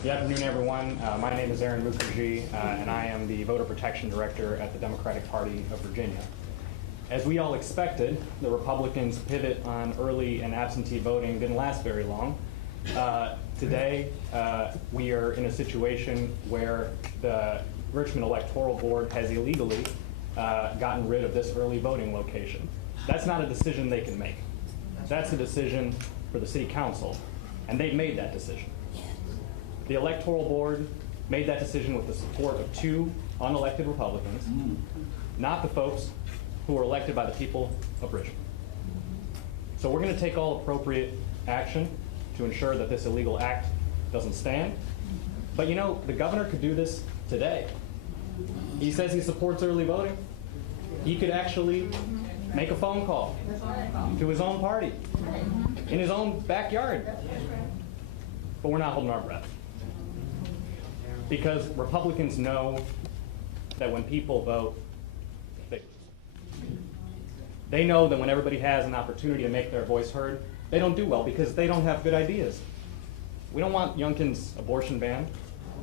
Good afternoon, everyone. My name is Aaron Mukherjee, and I am the Voter Protection Director at the Democratic Party of Virginia. As we all expected, the Republicans' pivot on early and absentee voting didn't last very long. Today, we are in a situation where the Richmond Electoral Board has illegally gotten rid of this early voting location. That's not a decision they can make. That's a decision for the City Council, and they've made that decision. The Electoral Board made that decision with the support of 2 unelected Republicans, not the folks who were elected by the people of Richmond. So we're going to take all appropriate action to ensure that this illegal act doesn't stand. But you know, the governor could do this today. He says he supports early voting. He could actually make a phone call to his own party in his own backyard. But we're not holding our breath. Because Republicans know that when people vote, they know that when everybody has an opportunity to make their voice heard, they don't do well because they don't have good ideas. We don't want Youngkin's abortion ban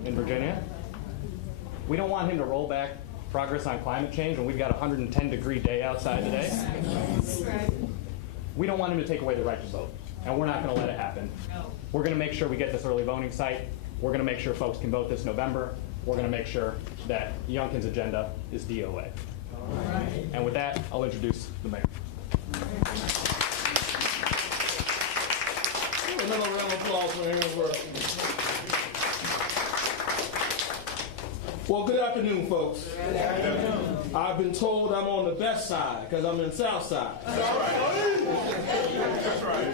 in Virginia. We don't want him to roll back progress on climate change when we've got a 110-degree day outside today. We don't want him to take away the right to vote, and we're not going to let it happen. We're going to make sure we get this early voting site. We're going to make sure folks can vote this November. We're going to make sure that Youngkin's agenda is DOA. And with that, I'll introduce the mayor. Another round of applause for Aaron's work. Well, good afternoon, folks. Good afternoon. I've been told I'm on the best side because I'm in South Side. That's right. That's right.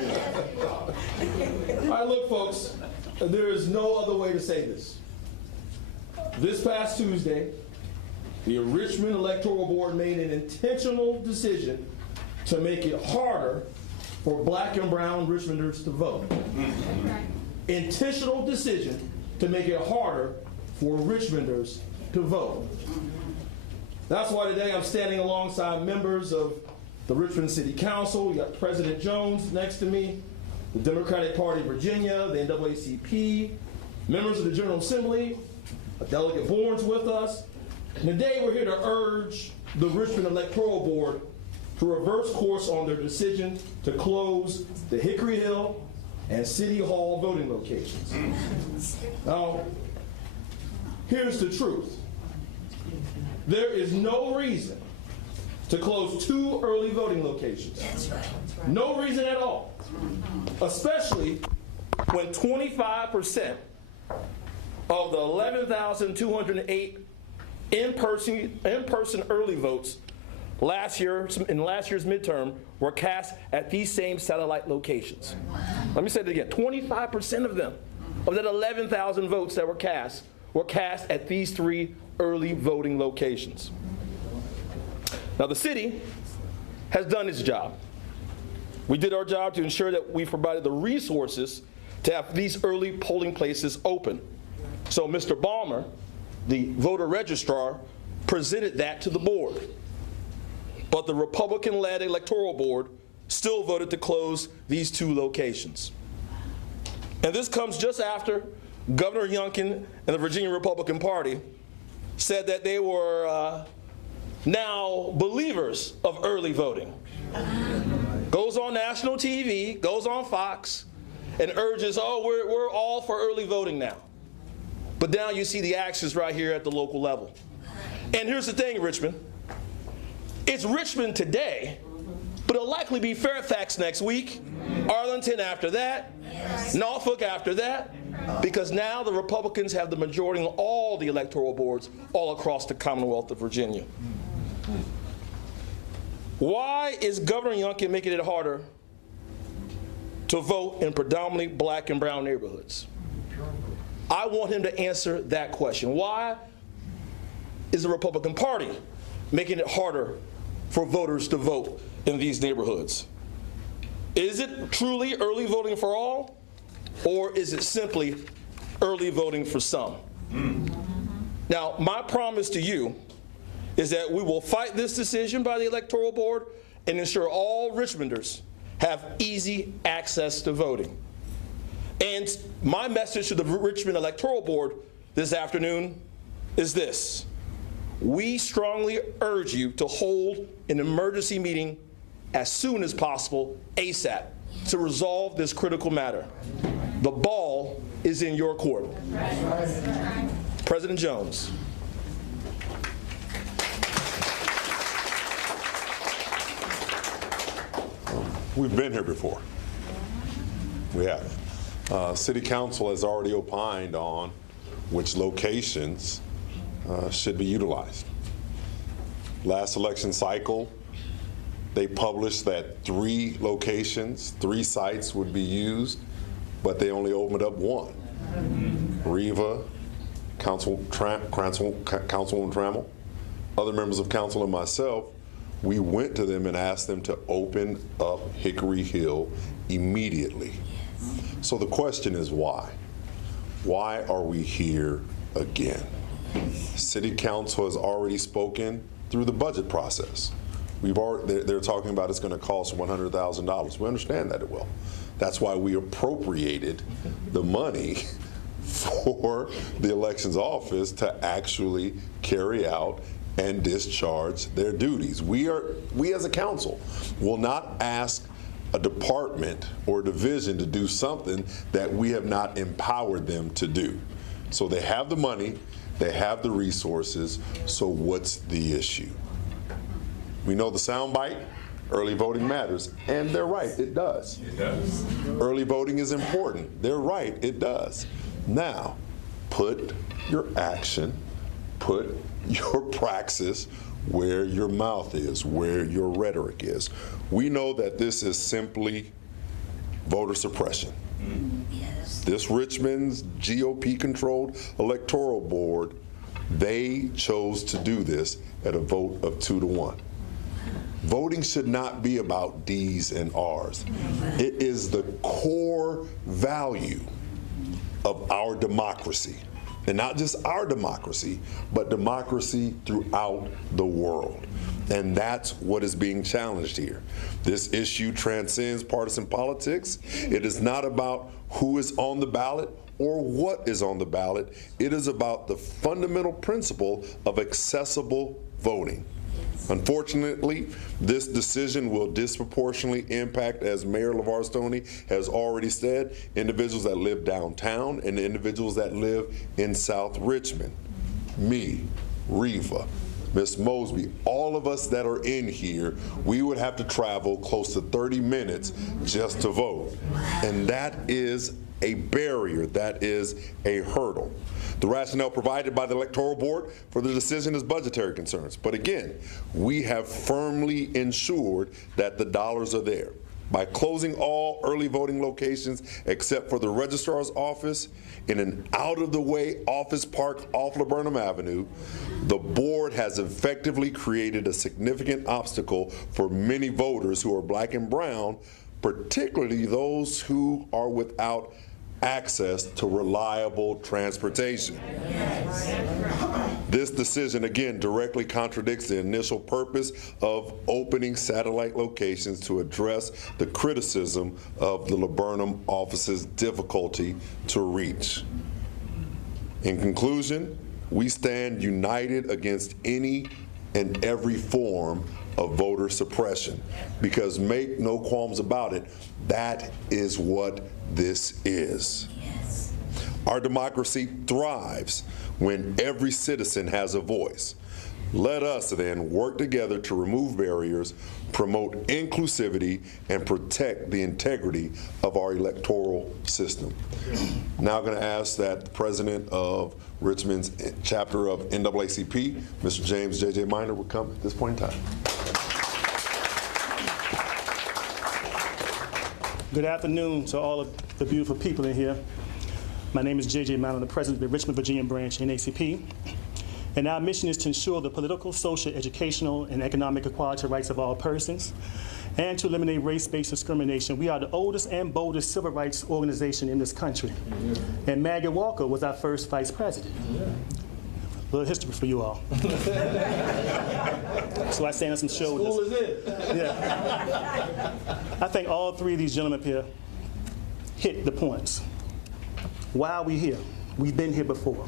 All right, look, folks, there is no other way to say this. This past Tuesday, the Richmond Electoral Board made an intentional decision to make it harder for black and brown Richmonders to vote. Intentional decision to make it harder for Richmonders to vote. That's why today I'm standing alongside members of the Richmond City Council. You got President Jones next to me, the Democratic Party of Virginia, the NAACP, members of the General Assembly, a Delegate Bourne's with us. And today we're here to urge the Richmond Electoral Board to reverse course on their decision to close the Hickory Hill and City Hall voting locations. Now, here's the truth. There is no reason to close 2 early voting locations. That's right. No reason at all. Especially when 25% of the 11,208 in-person early votes in last year's midterm were cast at these same satellite locations. Let me say that again. 25% of them, of that 11,000 votes that were cast at these 3 early voting locations. Now, the city has done its job. We did our job to ensure that we provided the resources to have these early polling places open. So Mr. Balmer, the voter registrar, presented that to the board. But the Republican-led Electoral Board still voted to close these 2 locations. And this comes just after Governor Youngkin and the Virginia Republican Party said that they were now believers of early voting. Goes on national TV, goes on Fox, and urges, oh, we're all for early voting now. But now you see the actions right here at the local level. And here's the thing, Richmond. It's Richmond today, but it'll likely be Fairfax next week, Arlington after that, Norfolk after that, because now the Republicans have the majority on all the electoral boards all across the Commonwealth of Virginia. Why is Governor Youngkin making it harder to vote in predominantly black and brown neighborhoods? I want him to answer that question. Why is the Republican Party making it harder for voters to vote in these neighborhoods? Is it truly early voting for all, or is it simply early voting for some? Now, my promise to you is that we will fight this decision by the Electoral Board and ensure all Richmonders have easy access to voting. And my message to the Richmond Electoral Board this afternoon is this. We strongly urge you to hold an emergency meeting as soon as possible, ASAP, to resolve this critical matter. The ball is in your court. President Jones. We've been here before. We have. City Council has already opined on which locations should be utilized. Last election cycle, they published that 3 locations, 3 sites would be used, but they only opened up 1. Riva, Councilwoman Trammell, other members of council and myself, we went to them and asked them to open up Hickory Hill immediately. So the question is why? Why are we here again? City Council has already spoken through the budget process. They're talking about it's going to cost $100,000. We understand that it will. That's why we appropriated the money for the elections office to actually carry out and discharge their duties. We as a council will not ask a department or division to do something that we have not empowered them to do. So they have the money, they have the resources, so what's the issue? We know the soundbite, early voting matters, and they're right, it does. It does. Early voting is important. They're right, it does. Now, put your action, put your praxis where your mouth is, where your rhetoric is. We know that this is simply voter suppression. Yes. This Richmond's GOP-controlled electoral board, they chose to do this at a vote of 2-1. Voting should not be about D's and R's. It is the core value of our democracy. And not just our democracy, but democracy throughout the world. And that's what is being challenged here. This issue transcends partisan politics. It is not about who is on the ballot or what is on the ballot. It is about the fundamental principle of accessible voting. Unfortunately, this decision will disproportionately impact, as Mayor LeVar Stoney has already said, individuals that live downtown and individuals that live in South Richmond. Me, Riva, Ms. Mosby, all of us that are in here, we would have to travel close to 30 minutes just to vote. And that is a barrier, that is a hurdle. The rationale provided by the Electoral Board for the decision is budgetary concerns. But again, we have firmly ensured that the dollars are there. By closing all early voting locations except for the registrar's office in an out-of-the-way office park off Laburnum Avenue, the board has effectively created a significant obstacle for many voters who are black and brown, particularly those who are without access to reliable transportation. This decision, again, directly contradicts the initial purpose of opening satellite locations to address the criticism of the Laburnum office's difficulty to reach. In conclusion, we stand united against any and every form of voter suppression, because make no qualms about it, that is what this is. Yes. Our democracy thrives when every citizen has a voice. Let us then work together to remove barriers, promote inclusivity, and protect the integrity of our electoral system. Now I'm going to ask that the president of Richmond's chapter of NAACP, Mr. James J.J. Minor, would come at this point in time. Good afternoon to all of the beautiful people in here. My name is J.J. Minor, the president of the Richmond, Virginia branch, NAACP. And our mission is to ensure the political, social, educational, and economic equality rights of all persons, and to eliminate race-based discrimination. We are the oldest and boldest civil rights organization in this country. And Maggie Walker was our first vice president. A little history for you all. So I stand on some shoulders. School is it. Yeah. I think all 3 of these gentlemen here hit the points. Why are we here? We've been here before.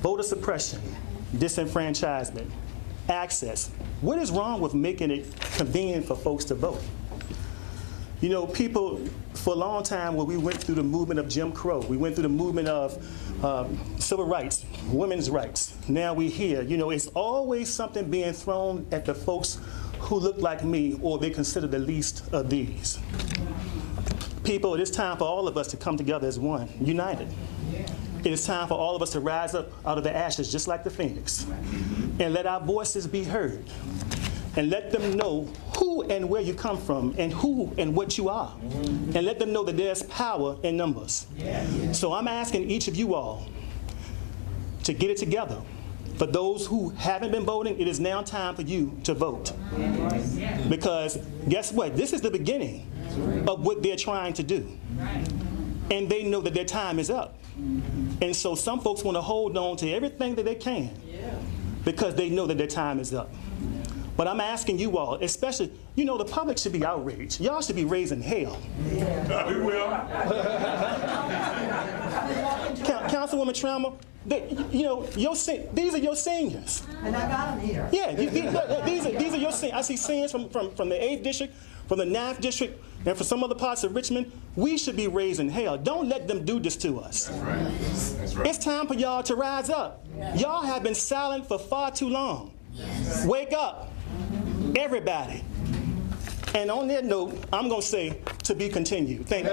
Voter suppression, disenfranchisement, access. What is wrong with making it convenient for folks to vote? You know, people, for a long time, when we went through the movement of Jim Crow, we went through the movement of civil rights, women's rights. Now we're here. You know, it's always something being thrown at the folks who look like me or they consider the least of these. People, it is time for all of us to come together as one, united. It is time for all of us to rise up out of the ashes just like the phoenix and let our voices be heard and let them know who and where you come from and who and what you are and let them know that there's power in numbers. So I'm asking each of you all to get it together. For those who haven't been voting, it is now time for you to vote. Because guess what? This is the beginning of what they're trying to do. And they know that their time is up. And so some folks want to hold on to everything that they can because they know that their time is up. But I'm asking you all, especially, you know, the public should be outraged. Y'all should be raising hell. We will. Councilwoman Trammell, you know, these are your seniors. And I got them here. Yeah, these are your seniors. I see seniors from the 8th district, from the 9th district, and from some other parts of Richmond. We should be raising hell. Don't let them do this to us. That's right. That's right. It's time for y'all to rise up. Y'all have been silent for far too long. Wake up, everybody. And on that note, I'm going to say, to be continued. Thank you.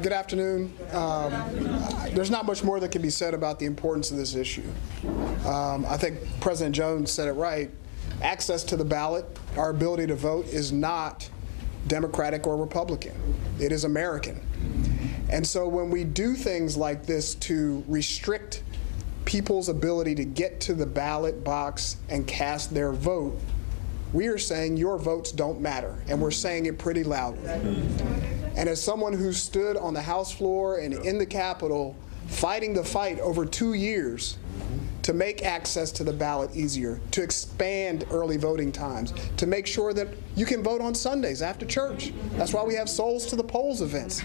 Good afternoon. There's not much more that can be said about the importance of this issue. I think President Jones said it right. Access to the ballot, our ability to vote, is not Democratic or Republican. It is American. And so when we do things like this to restrict people's ability to get to the ballot box and cast their vote, we are saying your votes don't matter, and we're saying it pretty loudly. And as someone who stood on the House floor and in the Capitol fighting the fight over 2 years to make access to the ballot easier, to expand early voting times, to make sure that you can vote on Sundays after church. That's why we have Souls to the Polls events.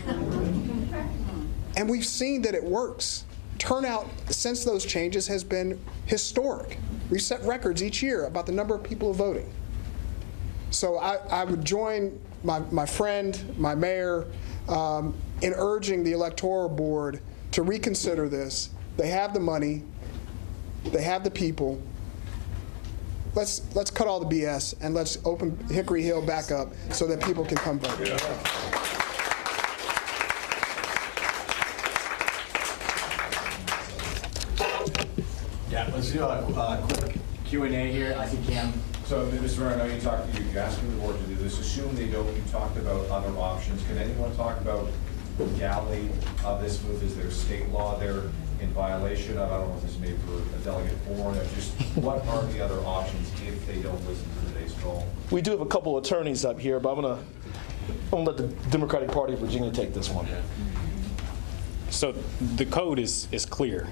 And we've seen that it works. Turnout since those changes has been historic. We've set records each year about the number of people voting. So I would join my friend, my mayor, in urging the Electoral Board to reconsider this. They have the money. They have the people. Let's cut all the BS and let's open Hickory Hill back up so that people can come vote. Yeah. Yeah, let's do a quick Q&A here. I think Cam. So, Mr. Mayor, I know you're asking the board to do this. Assume they don't. You talked about other options. Can anyone talk about the legality of this move? Is there state law there in violation of? I don't know if this is made for a delegate forum. Just what are the other options if they don't listen to today's call? We do have a couple of attorneys up here, but I'm gonna let the Democratic Party of Virginia take this one. So the code is clear.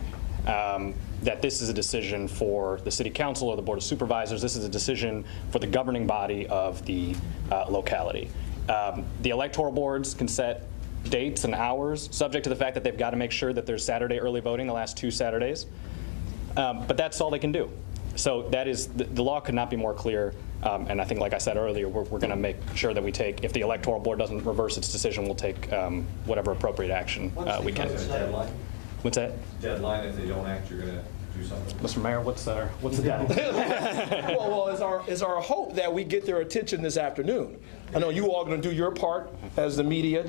That this is a decision for the City Council or the Board of Supervisors. This is a decision for the governing body of the locality. The electoral boards can set dates and hours, subject to the fact that they've got to make sure that there's Saturday early voting the last 2 Saturdays. But that's all they can do. So that is, the law could not be more clear. And I think, like I said earlier, we're going to make sure that we take, if the electoral board doesn't reverse its decision, we'll take whatever appropriate action we can. Deadline? What's that? Deadline, if they don't act, you're going to do something? Mr. Mayor, what's the deadline? Well, it's our hope that we get their attention this afternoon. I know you all are going to do your part as the media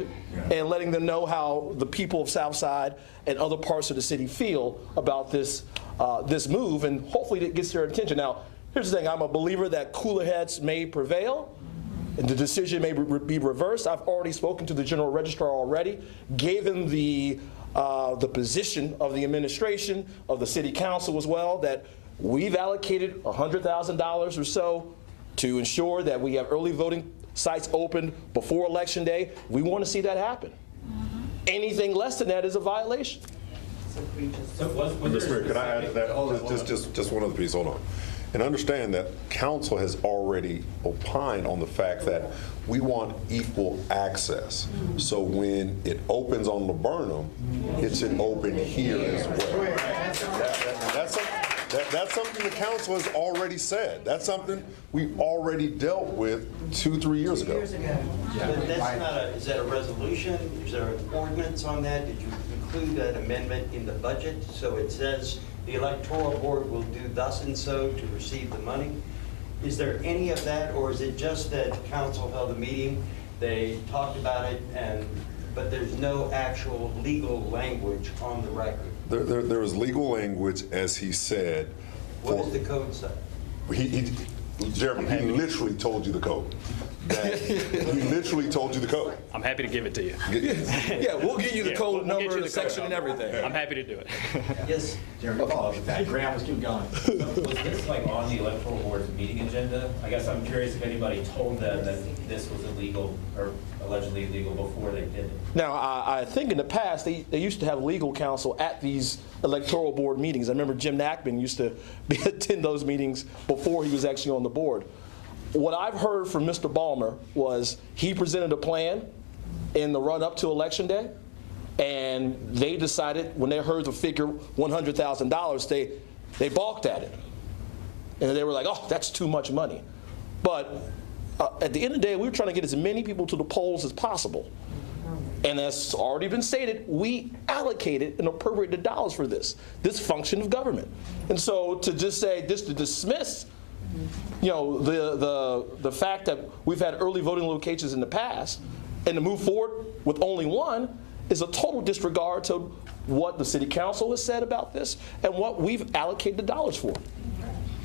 and letting them know how the people of Southside and other parts of the city feel about this this move, and hopefully it gets their attention. Now, here's the thing. I'm a believer that cooler heads may prevail, and the decision may be reversed. I've already spoken to the General Registrar already, gave him the position of the administration, of the City Council as well, that we've allocated $100,000 or so to ensure that we have early voting sites open before Election Day. We want to see that happen. Anything less than that is a violation. Mr. Mayor, could I add to that? Just one other piece, hold on. And understand that council has already opined on the fact that we want equal access. So when it opens on Laburnum, it should open here as well. That's something the council has already said. That's something we already dealt with 2-3 years ago. But that's not is that a resolution? Is there an ordinance on that? Did you include that amendment in the budget? So it says the electoral board will do thus and so to receive the money. Is there any of that, or is it just that council held a meeting, they talked about it, but there's no actual legal language on the record? There is legal language, as he said. What does the code say? Jeremy, he literally told you the code. He literally told you the code. I'm happy to give it to you. Yeah, we'll give you the code we'll get number, you the the section, code. and everything. I'm happy to do it. Yes. Jeremy, follow up with that. Graham, let's keep going. Was this like on the electoral board's meeting agenda? I guess I'm curious if anybody told them that this was illegal or allegedly illegal before they did it. Now, I think in the past, they used to have legal counsel at these electoral board meetings. I remember Jim Nackman used to attend those meetings before he was actually on the board. What I've heard from Mr. Balmer was he presented a plan in the run-up to Election Day, and they decided, when they heard the figure $100,000, they balked at it. And they were like, oh, that's too much money. But at the end of the day, we were trying to get as many people to the polls as possible. And as already been stated, we allocated and appropriated dollars for this function of government. And so to just say, just to dismiss the fact that we've had early voting locations in the past and to move forward with only one is a total disregard to what the city council has said about this and what we've allocated the dollars for.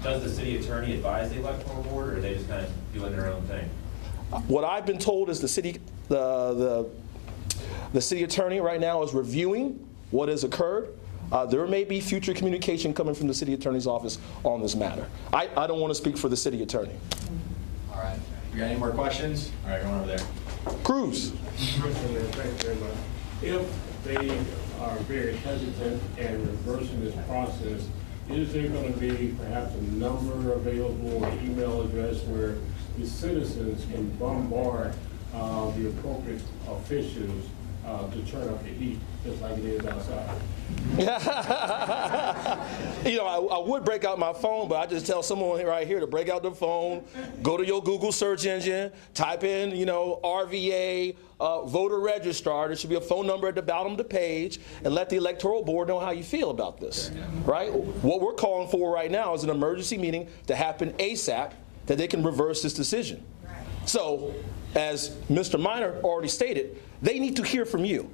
Does the city attorney advise the electoral board, or are they just kind of doing their own thing? What I've been told is the city attorney right now is reviewing what has occurred. There may be future communication coming from the city attorney's office on this matter. I don't want to speak for the city attorney. All right. You got any more questions? All right, going over there. Cruz. Thank you very much. If they are very hesitant and reversing this process, is there going to be perhaps a number available or email address where the citizens can bombard the appropriate officials to turn up the heat, just like it is outside? I would break out my phone, but I just tell someone right here to break out their phone, go to your Google search engine, type in, RVA, voter registrar. There should be a phone number at the bottom of the page, and let the electoral board know how you feel about this, right? What we're calling for right now is an emergency meeting to happen ASAP, that they can reverse this decision. So, as Mr. Minor already stated, they need to hear from you.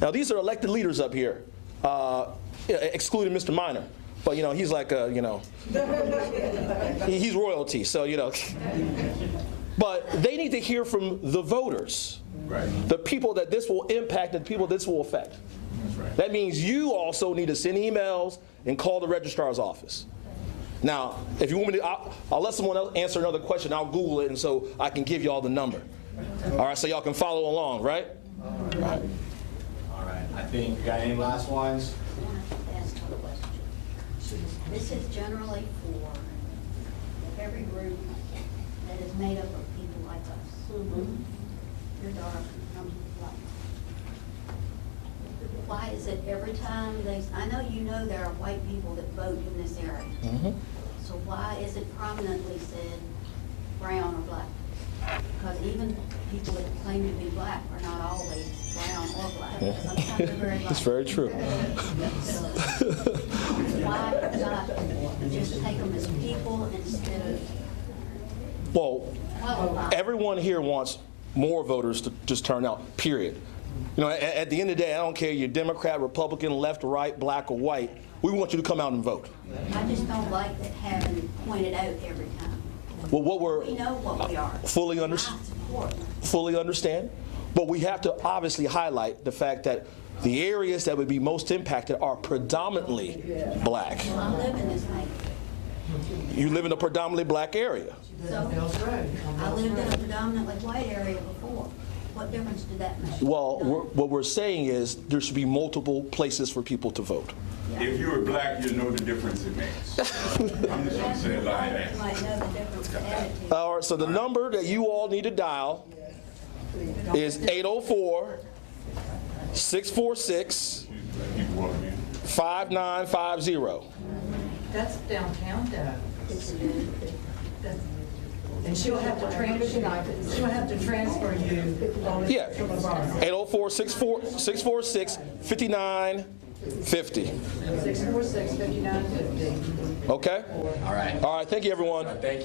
Now, these are elected leaders up here, excluding Mr. Minor. But, he's like he's royalty, so, But they need to hear from the voters, the people that this will impact and the people this will affect. That means you also need to send emails and call the registrar's office. Now, if you want me to, I'll let someone else answer another question. I'll Google it, and so I can give y'all the number. All right, so y'all can follow along, right? All right. All right. I think you got any last ones? Ask a question. This is generally for every group that is made up of people like us. You're dark, I'm light. Why is it every time I know there are white people that vote in this area. So why is it prominently said brown or black? Because even people that claim to be black are not always brown or black. Sometimes they're very light. That's very true. So why not just take them as people instead of Well, everyone here wants more voters to just turn out, period. At the end of the day, I don't care you're Democrat, Republican, left or right, black or white. We want you to come out and vote. I just don't like that having it pointed out every time. Well, we know what we are. Fully understand, but we have to obviously highlight the fact that the areas that would be most impacted are predominantly black. Well, I live in this neighborhood. You live in a predominantly black area. So, I lived in a predominantly white area before. What difference did that make? Well, what we're saying is there should be multiple places for people to vote. If you were black, you know the difference it makes. I'm just gonna say it like that. Might know the difference in attitude. All right, so the number that you all need to dial is 804-646-5950. That's downtown, Doug. And she'll have to transfer you. Yeah, 804-646-5950. 646-5950. Okay? All right, thank you, everyone. Thank you.